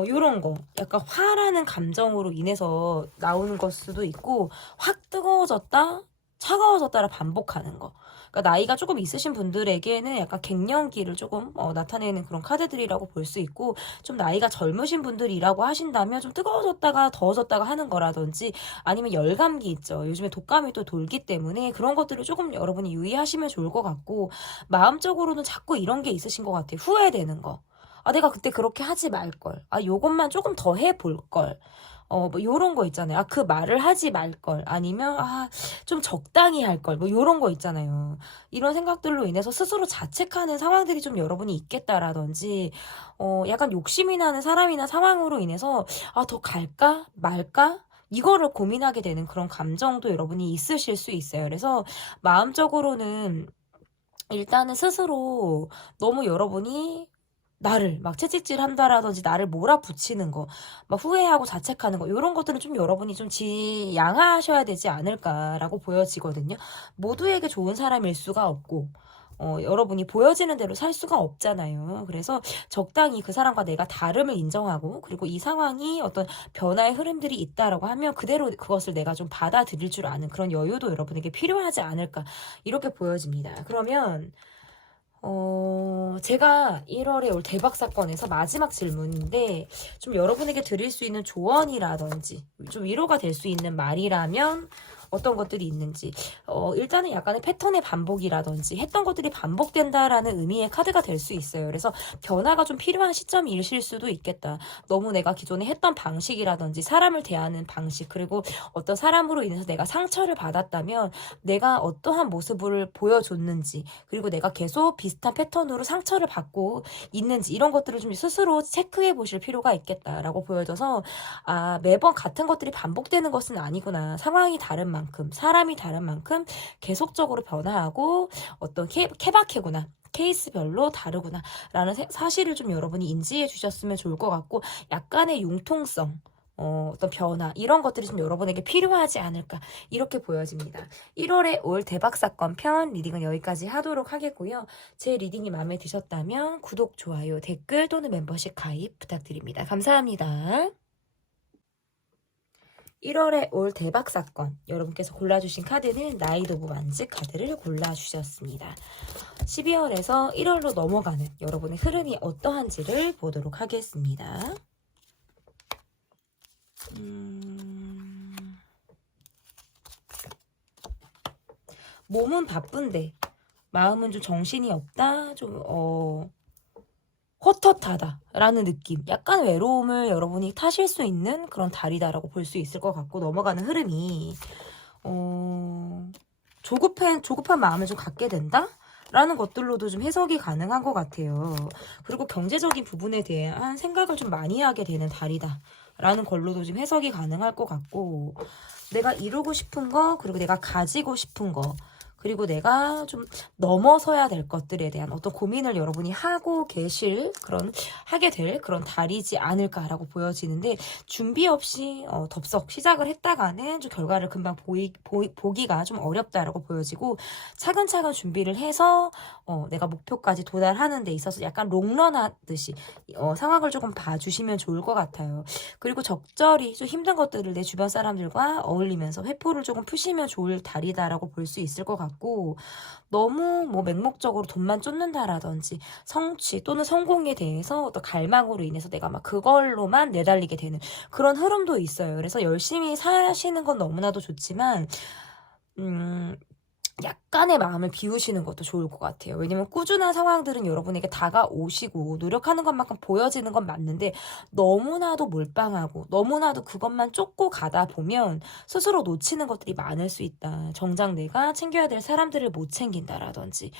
요런 거 약간 화라는 감정으로 인해서 나오는 걸 수도 있고 확 뜨거워졌다 차가워졌다를 반복하는 거. 그러니까 나이가 조금 있으신 분들에게는 약간 갱년기를 조금 나타내는 그런 카드들이라고 볼 수 있고, 좀 나이가 젊으신 분들이라고 하신다면 좀 뜨거워졌다가 더워졌다가 하는 거라든지, 아니면 열감기 있죠. 요즘에 독감이 또 돌기 때문에 그런 것들을 조금 여러분이 유의하시면 좋을 것 같고, 마음적으로는 자꾸 이런 게 있으신 것 같아요. 후회되는 거. 아, 내가 그때 그렇게 하지 말걸. 아, 요것만 조금 더 해볼걸. 뭐, 요런 거 있잖아요. 아, 그 말을 하지 말걸. 아니면, 좀 적당히 할걸. 뭐, 요런 거 있잖아요. 이런 생각들로 인해서 스스로 자책하는 상황들이 좀 여러분이 있겠다라든지, 약간 욕심이 나는 사람이나 상황으로 인해서, 아, 더 갈까? 말까? 이거를 고민하게 되는 그런 감정도 여러분이 있으실 수 있어요. 그래서 마음적으로는 일단은 스스로 너무 여러분이 나를 막 채찍질 한다라든지 나를 몰아붙이는 거, 막 후회하고 자책하는 거, 이런 것들은 좀 여러분이 좀 양하셔야 되지 않을까라고 보여지거든요. 모두에게 좋은 사람일 수가 없고, 여러분이 보여지는 대로 살 수가 없잖아요. 그래서 적당히 그 사람과 내가 다름을 인정하고, 그리고 이 상황이 어떤 변화의 흐름들이 있다라고 하면 그대로 그것을 내가 좀 받아들일 줄 아는 그런 여유도 여러분에게 필요하지 않을까, 이렇게 보여집니다. 그러면 제가 1월에 올 대박 사건에서 마지막 질문인데, 좀 여러분에게 드릴 수 있는 조언이라든지, 좀 위로가 될 수 있는 말이라면, 어떤 것들이 있는지. 일단은 약간의 패턴의 반복이라든지, 했던 것들이 반복된다라는 의미의 카드가 될 수 있어요. 그래서 변화가 좀 필요한 시점이실 수도 있겠다. 너무 내가 기존에 했던 방식이라든지, 사람을 대하는 방식, 그리고 어떤 사람으로 인해서 내가 상처를 받았다면, 내가 어떠한 모습을 보여줬는지, 그리고 내가 계속 비슷한 패턴으로 상처를 받고 있는지, 이런 것들을 좀 스스로 체크해 보실 필요가 있겠다라고 보여져서, 아, 매번 같은 것들이 반복되는 것은 아니구나. 상황이 다른 만큼, 사람이 다른 만큼 계속적으로 변화하고 어떤 케바케구나. 케이스별로 다르구나 라는 사실을 좀 여러분이 인지해 주셨으면 좋을 것 같고, 약간의 융통성, 어떤 변화, 이런 것들이 좀 여러분에게 필요하지 않을까, 이렇게 보여집니다. 1월에 올 대박사건 편 리딩은 여기까지 하도록 하겠고요. 제 리딩이 마음에 드셨다면 구독, 좋아요, 댓글 또는 멤버십 가입 부탁드립니다. 감사합니다. 1월에 올 대박사건, 여러분께서 골라주신 카드는 나이트 오브 완즈 카드를 골라주셨습니다. 12월에서 1월로 넘어가는 여러분의 흐름이 어떠한지를 보도록 하겠습니다. 몸은 바쁜데 마음은 좀 정신이 없다, 좀 헛헛하다 라는 느낌, 약간 외로움을 여러분이 타실 수 있는 그런 달이다라고 볼 수 있을 것 같고, 넘어가는 흐름이 조급한 마음을 좀 갖게 된다? 라는 것들로도 좀 해석이 가능한 것 같아요. 그리고 경제적인 부분에 대한 생각을 좀 많이 하게 되는 달이다 라는 걸로도 좀 해석이 가능할 것 같고, 내가 이루고 싶은 거, 그리고 내가 가지고 싶은 거, 그리고 내가 좀 넘어서야 될 것들에 대한 어떤 고민을 여러분이 하게 될 그런 달이지 않을까라고 보여지는데, 준비 없이 덥석 시작을 했다가는 좀 결과를 금방 보기가 좀 어렵다라고 보여지고, 차근차근 준비를 해서 내가 목표까지 도달하는 데 있어서 약간 롱런 하듯이 상황을 조금 봐주시면 좋을 것 같아요. 그리고 적절히 좀 힘든 것들을 내 주변 사람들과 어울리면서 회포를 조금 푸시면 좋을 달이다라고 볼 수 있을 것 같고, 너무 뭐 맹목적으로 돈만 쫓는다라든지 성취 또는 성공에 대해서 어떤 갈망으로 인해서 내가 막 그걸로만 내달리게 되는 그런 흐름도 있어요. 그래서 열심히 사시는 건 너무나도 좋지만 약간의 마음을 비우시는 것도 좋을 것 같아요. 왜냐면 꾸준한 상황들은 여러분에게 다가오시고 노력하는 것만큼 보여지는 건 맞는데, 너무나도 몰빵하고 너무나도 그것만 쫓고 가다 보면 스스로 놓치는 것들이 많을 수 있다. 정작 내가 챙겨야 될 사람들을 못 챙긴다라든지,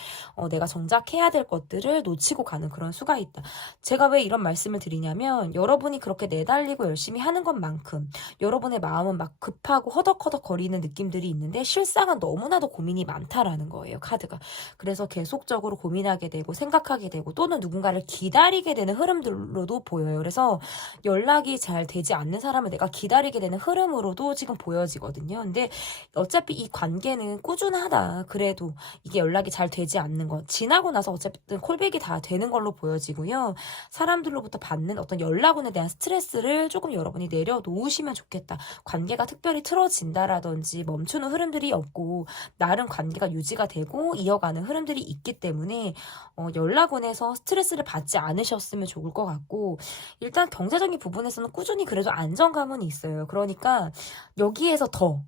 내가 정작 해야 될 것들을 놓치고 가는 그런 수가 있다. 제가 왜 이런 말씀을 드리냐면, 여러분이 그렇게 내달리고 열심히 하는 것만큼 여러분의 마음은 막 급하고 허덕허덕 거리는 느낌들이 있는데, 실상은 너무나도 고민이 많다라는 거예요, 카드가. 그래서 계속적으로 고민하게 되고 생각하게 되고 또는 누군가를 기다리게 되는 흐름들로도 보여요. 그래서 연락이 잘 되지 않는 사람을 내가 기다리게 되는 흐름으로도 지금 보여지거든요. 근데 어차피 이 관계는 꾸준하다. 그래도 이게 연락이 잘 되지 않는 것. 지나고 나서 어쨌든 콜백이 다 되는 걸로 보여지고요. 사람들로부터 받는 어떤 연락원에 대한 스트레스를 조금 여러분이 내려놓으시면 좋겠다. 관계가 특별히 틀어진다라든지 멈추는 흐름들이 없고 나름 관계가 유지가 되고 이어가는 흐름들이 있기 때문에 연락원에서 스트레스를 받지 않으셨으면 좋을 것 같고 일단 경제적인 부분에서는 꾸준히 그래도 안정감은 있어요. 그러니까 여기에서 더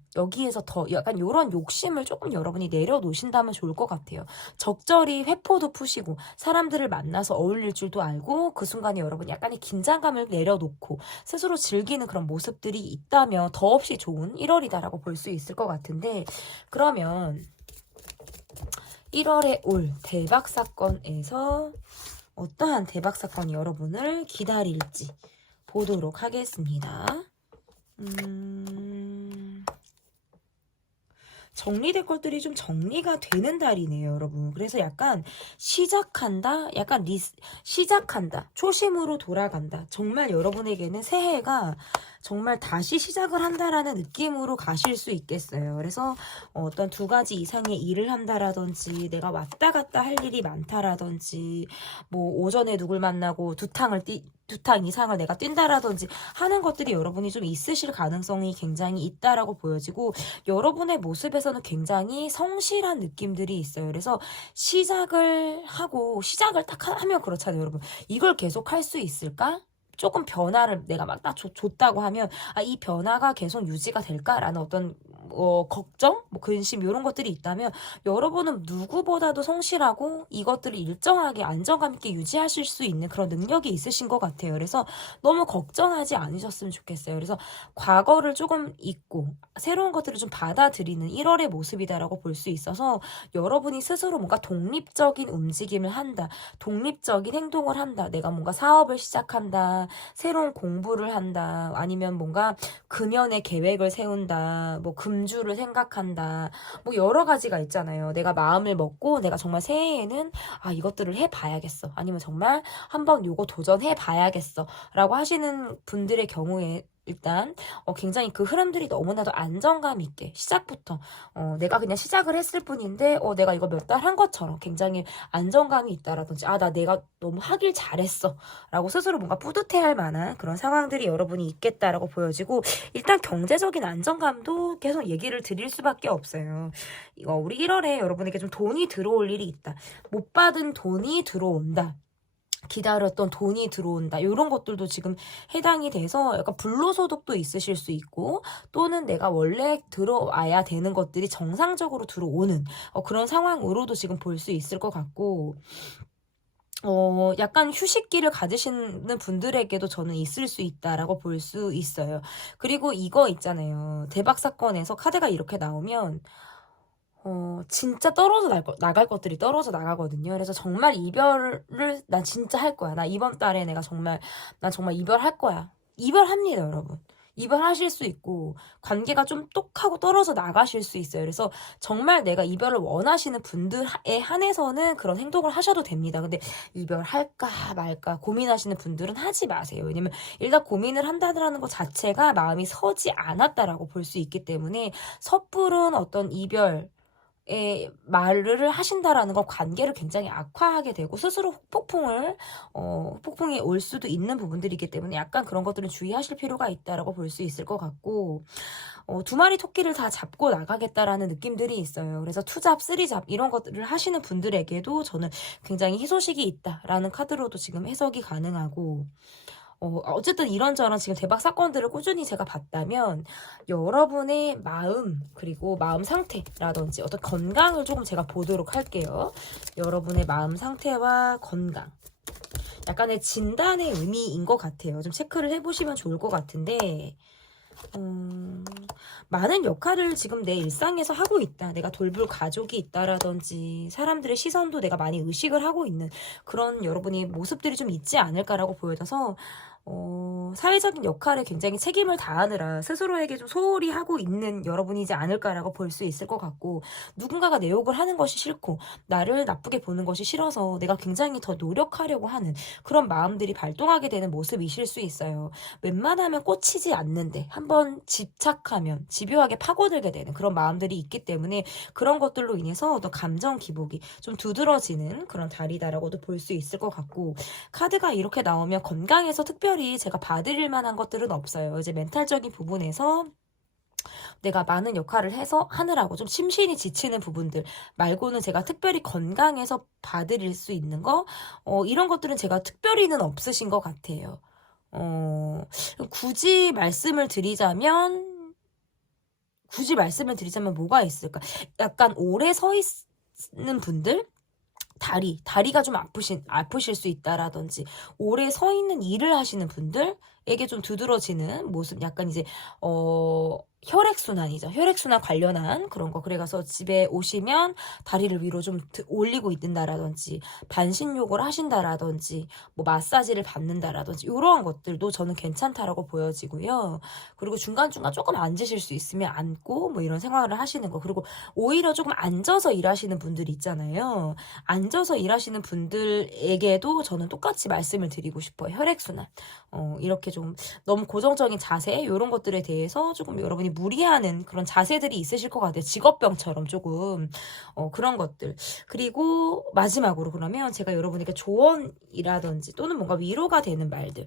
약간 이런 욕심을 조금 여러분이 내려놓으신다면 좋을 것 같아요. 적절히 회포도 푸시고 사람들을 만나서 어울릴 줄도 알고 그 순간에 여러분 약간의 긴장감을 내려놓고 스스로 즐기는 그런 모습들이 있다면 더없이 좋은 1월이다라고 볼 수 있을 것 같은데 그러면 1월에 올 대박 사건에서 어떠한 대박 사건이 여러분을 기다릴지 보도록 하겠습니다. 정리될 것들이 좀 정리가 되는 달이네요, 여러분. 그래서 약간 시작한다, 시작한다, 초심으로 돌아간다. 정말 여러분에게는 새해가 정말 다시 시작을 한다라는 느낌으로 가실 수 있겠어요. 그래서 어떤 2가지 이상의 일을 한다라든지 내가 왔다 갔다 할 일이 많다라든지 뭐 오전에 누굴 만나고 2탕 이상을 내가 뛴다라든지 하는 것들이 여러분이 좀 있으실 가능성이 굉장히 있다라고 보여지고 여러분의 모습에서는 굉장히 성실한 느낌들이 있어요. 그래서 시작을 딱 하면 그렇잖아요, 여러분. 이걸 계속 할 수 있을까? 조금 변화를 내가 막 딱 줬다고 하면 이 변화가 계속 유지가 될까라는 어떤 걱정, 근심 이런 것들이 있다면 여러분은 누구보다도 성실하고 이것들을 일정하게 안정감 있게 유지하실 수 있는 그런 능력이 있으신 것 같아요. 그래서 너무 걱정하지 않으셨으면 좋겠어요. 그래서 과거를 조금 잊고 새로운 것들을 좀 받아들이는 1월의 모습이다라고 볼 수 있어서 여러분이 스스로 뭔가 독립적인 움직임을 한다. 독립적인 행동을 한다. 내가 뭔가 사업을 시작한다. 새로운 공부를 한다. 아니면 뭔가 금연의 계획을 세운다. 뭐 금주를 생각한다. 뭐 여러 가지가 있잖아요. 내가 마음을 먹고 내가 정말 새해에는 이것들을 해봐야겠어. 아니면 정말 한번 요거 도전해봐야겠어. 라고 하시는 분들의 경우에 일단 굉장히 그 흐름들이 너무나도 안정감 있게 시작부터 내가 그냥 시작을 했을 뿐인데 내가 이거 몇 달 한 것처럼 굉장히 안정감이 있다라든지 내가 너무 하길 잘했어 라고 스스로 뭔가 뿌듯해할 만한 그런 상황들이 여러분이 있겠다라고 보여지고 일단 경제적인 안정감도 계속 얘기를 드릴 수밖에 없어요. 우리 1월에 여러분에게 좀 돈이 들어올 일이 있다. 못 받은 돈이 들어온다. 기다렸던 돈이 들어온다. 이런 것들도 지금 해당이 돼서 약간 불로소득도 있으실 수 있고 또는 내가 원래 들어와야 되는 것들이 정상적으로 들어오는 그런 상황으로도 지금 볼 수 있을 것 같고 약간 휴식기를 가지시는 분들에게도 저는 있을 수 있다라고 볼 수 있어요. 그리고 이거 있잖아요. 대박 사건에서 카드가 이렇게 나오면 진짜 나갈 것들이 떨어져 나가거든요. 그래서 정말 이별을 난 진짜 할 거야. 나 이번 달에 난 정말 이별할 거야. 이별합니다, 여러분. 이별하실 수 있고 관계가 좀 똑하고 떨어져 나가실 수 있어요. 그래서 정말 내가 이별을 원하시는 분들에 한해서는 그런 행동을 하셔도 됩니다. 근데 이별할까 말까 고민하시는 분들은 하지 마세요. 왜냐면 일단 고민을 한다는 것 자체가 마음이 서지 않았다라고 볼 수 있기 때문에 섣부른 어떤 이별 말을 하신다라는 건 관계를 굉장히 악화하게 되고 스스로 폭풍이 올 수도 있는 부분들이기 때문에 약간 그런 것들은 주의하실 필요가 있다라고 볼 수 있을 것 같고 2마리 토끼를 다 잡고 나가겠다라는 느낌들이 있어요. 그래서 투잡, 쓰리잡 이런 것들을 하시는 분들에게도 저는 굉장히 희소식이 있다라는 카드로도 지금 해석이 가능하고 어쨌든 이런저런 지금 대박 사건들을 꾸준히 제가 봤다면 여러분의 마음 그리고 마음 상태라든지 어떤 건강을 조금 제가 보도록 할게요. 여러분의 마음 상태와 건강 약간의 진단의 의미인 것 같아요. 좀 체크를 해보시면 좋을 것 같은데 많은 역할을 지금 내 일상에서 하고 있다. 내가 돌볼 가족이 있다라든지 사람들의 시선도 내가 많이 의식을 하고 있는 그런 여러분의 모습들이 좀 있지 않을까라고 보여져서 사회적인 역할에 굉장히 책임을 다하느라 스스로에게 좀 소홀히 하고 있는 여러분이지 않을까라고 볼 수 있을 것 같고, 누군가가 내 욕을 하는 것이 싫고 나를 나쁘게 보는 것이 싫어서 내가 굉장히 더 노력하려고 하는 그런 마음들이 발동하게 되는 모습이실 수 있어요. 웬만하면 꽂히지 않는데 한번 집착하면 집요하게 파고들게 되는 그런 마음들이 있기 때문에, 그런 것들로 인해서 어떤 감정 기복이 좀 두드러지는 그런 달이다라고도 볼 수 있을 것 같고, 카드가 이렇게 나오면 건강에서 특별히 제가 봐드릴 만한 것들은 없어요. 이제 멘탈적인 부분에서 내가 많은 역할을 해서 하느라고 좀 심신이 지치는 부분들 말고는 제가 특별히 건강에서 봐드릴 수 있는 거, 이런 것들은 제가 특별히는 없으신 것 같아요. 어, 굳이 말씀을 드리자면, 뭐가 있을까? 약간 오래 서 있는 분들? 다리가 좀 아프실 수 있다라든지, 오래 서 있는 일을 하시는 분들에게 좀 두드러지는 모습, 약간 이제, 혈액순환이죠. 혈액순환 관련한 그런 거. 그래가서 집에 오시면 다리를 위로 좀 올리고 있는다라든지, 반신욕을 하신다라든지, 뭐 마사지를 받는다라든지, 이러한 것들도 저는 괜찮다라고 보여지고요. 그리고 중간중간 조금 앉으실 수 있으면 앉고, 뭐 이런 생활을 하시는 거. 그리고 오히려 조금 앉아서 일하시는 분들 있잖아요. 앉아서 일하시는 분들에게도 저는 똑같이 말씀을 드리고 싶어요. 혈액순환. 이렇게 좀 너무 고정적인 자세, 이런 것들에 대해서 조금 여러분이 무리하는 그런 자세들이 있으실 것 같아요. 직업병처럼 조금. 그런 것들. 그리고 마지막으로 그러면 제가 여러분에게 조언이라든지 또는 뭔가 위로가 되는 말들.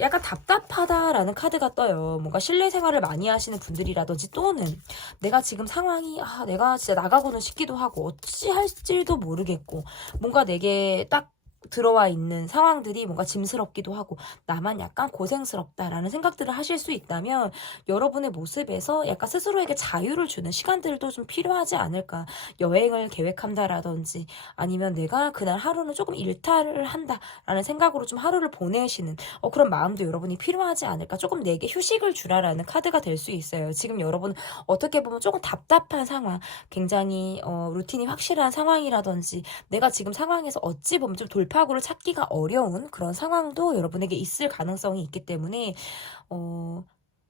약간 답답하다라는 카드가 떠요. 뭔가 실내 생활을 많이 하시는 분들이라든지, 또는 내가 지금 상황이, 내가 진짜 나가고는 싶기도 하고 어찌 할지도 모르겠고, 뭔가 내게 딱 들어와 있는 상황들이 뭔가 짐스럽기도 하고 나만 약간 고생스럽다라는 생각들을 하실 수 있다면, 여러분의 모습에서 약간 스스로에게 자유를 주는 시간들도 좀 필요하지 않을까. 여행을 계획한다라든지, 아니면 내가 그날 하루는 조금 일탈을 한다라는 생각으로 좀 하루를 보내시는 그런 마음도 여러분이 필요하지 않을까. 조금 내게 휴식을 주라라는 카드가 될 수 있어요. 지금 여러분 어떻게 보면 조금 답답한 상황, 굉장히 루틴이 확실한 상황이라든지, 내가 지금 상황에서 어찌 보면 좀 돌파구를 찾기가 어려운 그런 상황도 여러분에게 있을 가능성이 있기 때문에,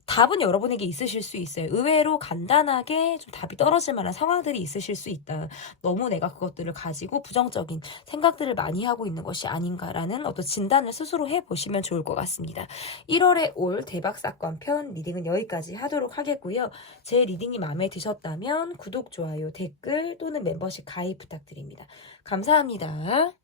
답은 여러분에게 있으실 수 있어요. 의외로 간단하게 좀 답이 떨어질 만한 상황들이 있으실 수 있다. 너무 내가 그것들을 가지고 부정적인 생각들을 많이 하고 있는 것이 아닌가라는 어떤 진단을 스스로 해보시면 좋을 것 같습니다. 1월에 올 대박 사건 편 리딩은 여기까지 하도록 하겠고요. 제 리딩이 마음에 드셨다면 구독, 좋아요, 댓글 또는 멤버십 가입 부탁드립니다. 감사합니다.